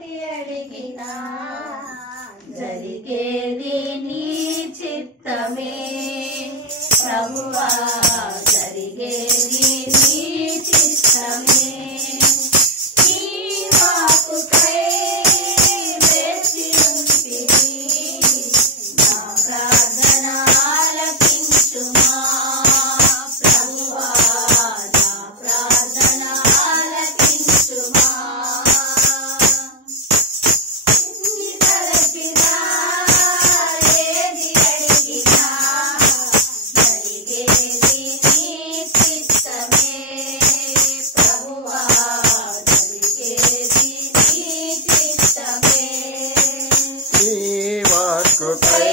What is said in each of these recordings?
ఏది అడిగినా జరిగేది నీ చిత్తమే ప్రభువా, జరిగేది నీ చిత్తమే. నీ వాక్కుకై వేచి ఉంటిని, నా ప్రార్థన ఆలకించుమా ప్రభువా, నా ప్రార్థన ఆలకించుమా. ఎన్ని తలపినా ఏది అడిగినా జరిగేది నీ చిత్తమే ప్రభువా, జరిగేది నీ చిత్తమే. నీ వాక్కుకై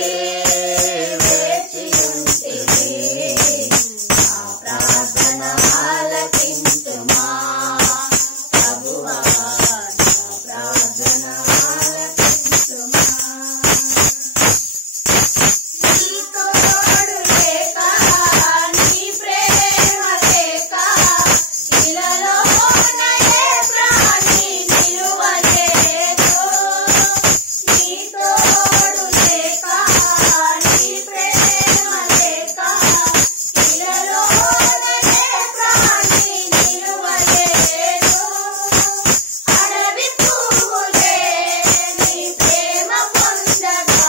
వేచి ఉంటిని, నా ప్రార్థన ఆలకించుమా ప్రభువా, నా ప్రార్థన ఆలకించుమా. నీ తోడు లేక, నీ ప్రేమ లేక, ఇలలోన ఏ ప్రాణి నిలువలేదు. నీ తోడు లేక, నీ ప్రేమ లేక, ఇలలోన ఏ ప్రాణి నిలువలేదు. అడవి పువ్వులే నీ ప్రేమ పొందగా,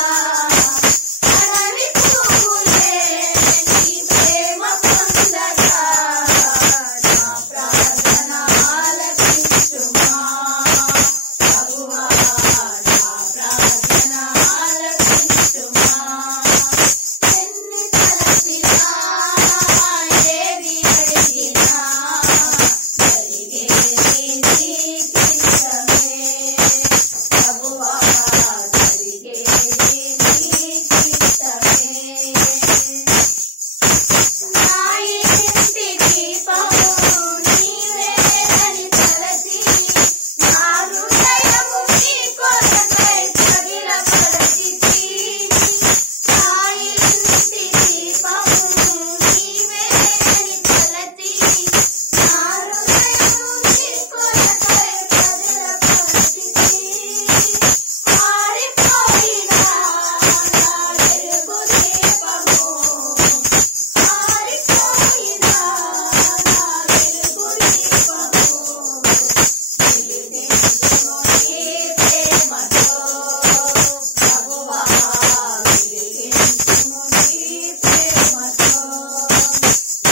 అడవి పువ్వులే నీ ప్రేమ పొందగా, నా ప్రార్థన ఆలకించుమా ప్రభువా, నా ప్రార్థన ఆలకించుమా. ఎన్ని తలపినా ఏది అడిగినా జరిగేది నీ చిత్తమే ప్రభువా, జరిగేది నీ చిత్తమే. నా ఇంటి దీపము నీవేనని తలచి, నా హృదయము నీ కొరకై పగిలపరచితి. నా ఇంటి దీపము నీవేనని తలచి, నా హృదయము నీ కొరకై పగిలపరచితి. ఆరిపోయిన నా వెలుగు దీపము, ఆరిపోయిన నా వెలుగు దీపము, వెలిగించుము నీ ప్రేమతో ప్రభువా, వెలిగించుము నీ ప్రేమతో.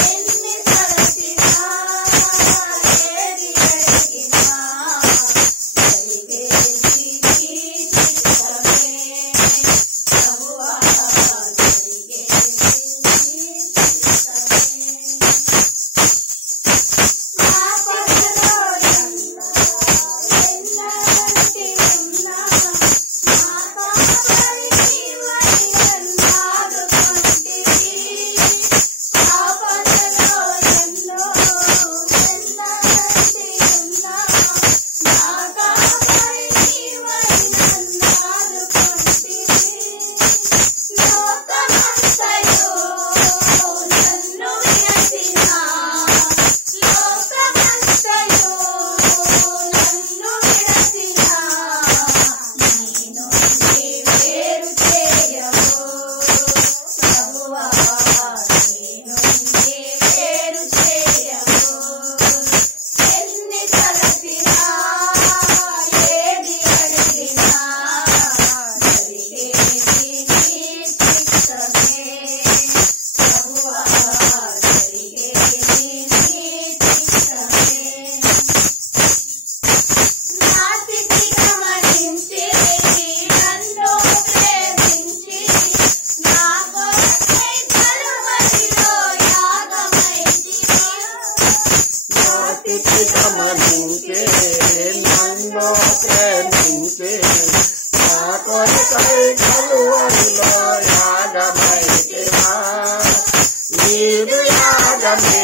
ఎన్ని తలచినా ఏది అడిగినా జరిగేది నీ చిత్తమే ప్రభువా, జరిగేది నీ చిత్తమే. నా పదలో ఎన్నటి ఉన్నా, నా కాపరి నీవై నన్నాదుకొంటివి. నా పదలో ఎన్నటి ఉన్నా, నా కాపరి నీవై నన్నాదుకొంటివి. లోకమంతయు నన్ను విడచినా, లోకమంతయు నన్ను విడచినా, నీ నుండి వేరు చేయవు ప్రభువా, నీ నుండి వేరు చేయవు. ఎన్ని తలపినా ఏది అడిగినా జరిగేది నీ చిత్తమే ప్రభువా, జరిగేది నీ చిత్తమే. నా స్థితి గమనించి నన్ను ప్రేమించి, నా కొరకై కలువరిలో యాగమైతివి. నా స్థితి గమనించే నన్ను ప్రేమించే, నా కొరకై కలువరిలో యాగమైతివా. నీదు యాగమే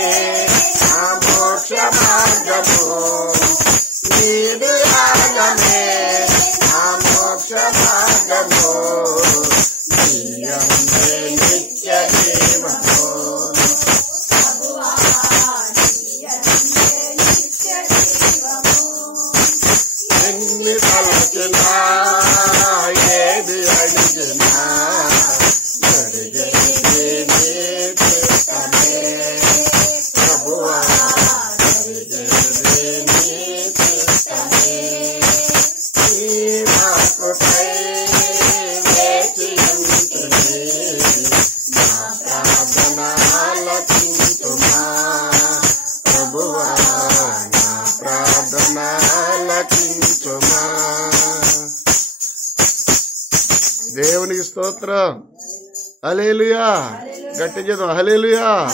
నా మోక్ష మార్గము, నీదు యాగమే నా మోక్ష మార్గము. నీయందే నిత్య జీవము ప్రభువా, నీ అందే నిత్య జీవము. ఎన్ని తలచి తలచినా ఏది అడిగినా జరిగేది నీ చిత్తమే ప్రభువా జరిగేది నీ చిత్తమే నీ వాక్కుపై వేచి ఉంటుని నా ప్రార్థన ఆలకించుమా ప్రభువా నా ప్రార్థన ఆలకించుమా. దేవునికి స్తోత్రం. హల్లెలూయా. గట్టి చేద్దాం. హల్లెలూయా.